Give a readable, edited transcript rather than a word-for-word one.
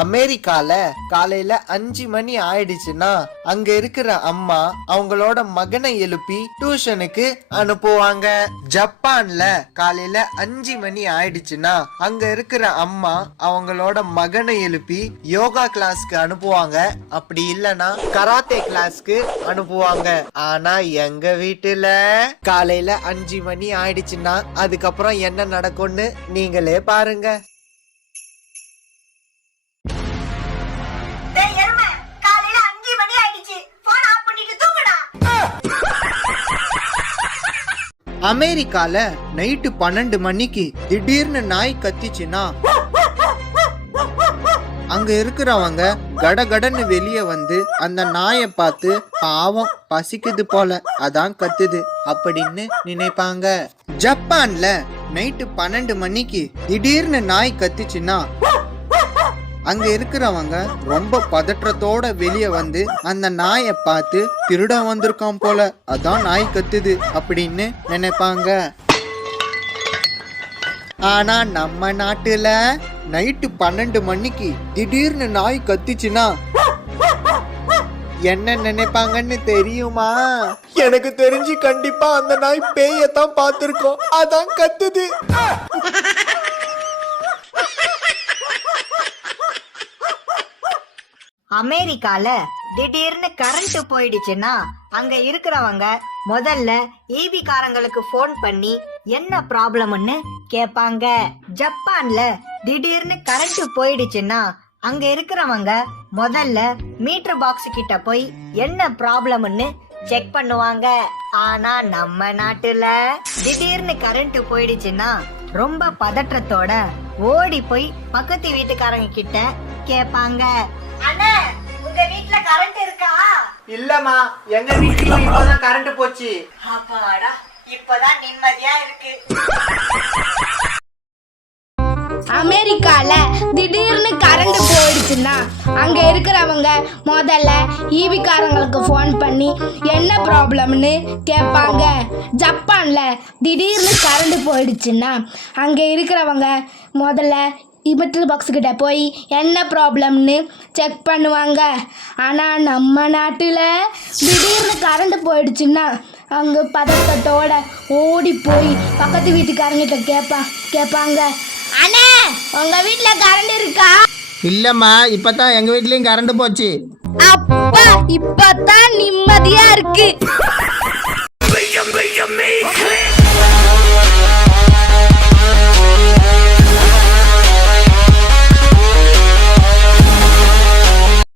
அமெரிக்கால காலையில 5 மணி ஆயிடுச்சுன்னா அங்க இருக்கிற அம்மா அவங்களோட மகனை எழுப்பி டியூஷனுக்கு அனுப்புவாங்க. ஜப்பான்ல காலையில 5 மணி ஆயிடுச்சுன்னா அங்க இருக்கிற அம்மா அவங்களோட மகனை எழுப்பி யோகா கிளாஸ்க்கு அனுப்புவாங்க. அப்படி இல்லனா கராத்தே கிளாஸ்க்கு அனுப்புவாங்க. ஆனா எங்க வீட்டுல காலையில 5 மணி ஆயிடுச்சுன்னா அதுக்கப்புறம் என்ன நடக்கும்னு நீங்களே பாருங்க. அமெரிக்கால நைட்டு 12 மணிக்கு திடீர்னு நாய் கத்திச்சுன்னா அங்க இருக்கிறவங்க கடகடன்னு வெளியே வந்து அந்த நாயை பார்த்து பாவம் பசிக்குது போல அதான் கத்துது அப்படின்னு நினைப்பாங்க. ஜப்பான்ல நைட்டு 12 மணிக்கு திடீர்னு நாய் கத்திச்சுன்னா அங்க இருக்கிறவங்க ரொம்ப பதற்றத்தோட வெளியே வந்து அந்த நாயை பார்த்து திருடன் வந்திருக்கான் போல அதான் நாய் கத்துது அப்படின்னு நினைப்பாங்க. ஆனா நம்ம நாட்டுல நைட்டு 12 மணிக்கு திடீர்னு நாய் கத்திச்சுன்னா என்ன நினைப்பாங்கன்னு தெரியுமா? எனக்கு தெரிஞ்சு கண்டிப்பா அந்த நாய் பேயத்தான் பார்த்திருக்கோம் அதான் கத்துது. அமெரிக்கால திடீர்னு கரண்ட் போயிடுச்சுன்னா அங்க இருக்கிறவங்க முதல்ல ஈபி காரங்களுக்கு போன் பண்ணி என்ன ப்ராப்ளம்னு கேட்பாங்க. ஜப்பான்ல திடீர்னு கரண்ட் போயிடுச்சுன்னா அங்க இருக்கிறவங்க முதல்ல மீட்டர் பாக்ஸ் கிட்ட போய் என்ன ப்ராப்ளம்னு செக் பண்ணுவாங்க. ஆனா நம்ம நாட்டுல திடீர்னு கரண்ட் போயிடுச்சுன்னா ரொம்ப பதற்றத்தோட ஓடி போய் பக்கத்து வீட்டுக்காரங்க கிட்ட கேட்பாங்க. அண்ணா உங்க வீட்ல கரண்ட் இருக்கா? இல்லம்மா எங்க வீட்லயும் இப்பதான் கரண்ட் போச்சு. அப்பாடா இப்பதான் நிம்மதியா இருக்கு. அமெரிக்கால திடீர்னு கரண்ட் போயிடுச்சுன்னா அங்க இருக்கிறவங்க முதல்ல ஈபிக்காரங்களுக்கு ஃபோன் பண்ணி என்ன ப்ராப்ளம்னு கேட்பாங்க. ஜப்பான்ல திடீர்னு கரண்ட் போயிடுச்சுன்னா அங்க இருக்கிறவங்க முதல்ல மீட்டர் பாக்ஸ் கிட்ட போய் என்ன ப்ராப்ளம்னு செக் பண்ணுவாங்க. ஆனால் நம்ம நாட்டில் திடீர்னு கரண்ட் போயிடுச்சுன்னா அங்கே பதட்டத்தோட ஓடி போய் பக்கத்து வீட்டுக்காரங்கிட்ட கேட்பாங்க. அண்ணே உங்கள் வீட்டில் கரண்ட் இருக்கா? இல்லைம்மா இப்போதான் எங்கள் வீட்லேயும் கரண்ட் போச்சு. அப்பா இப்போதான் நிம்மதியாக இருக்கு.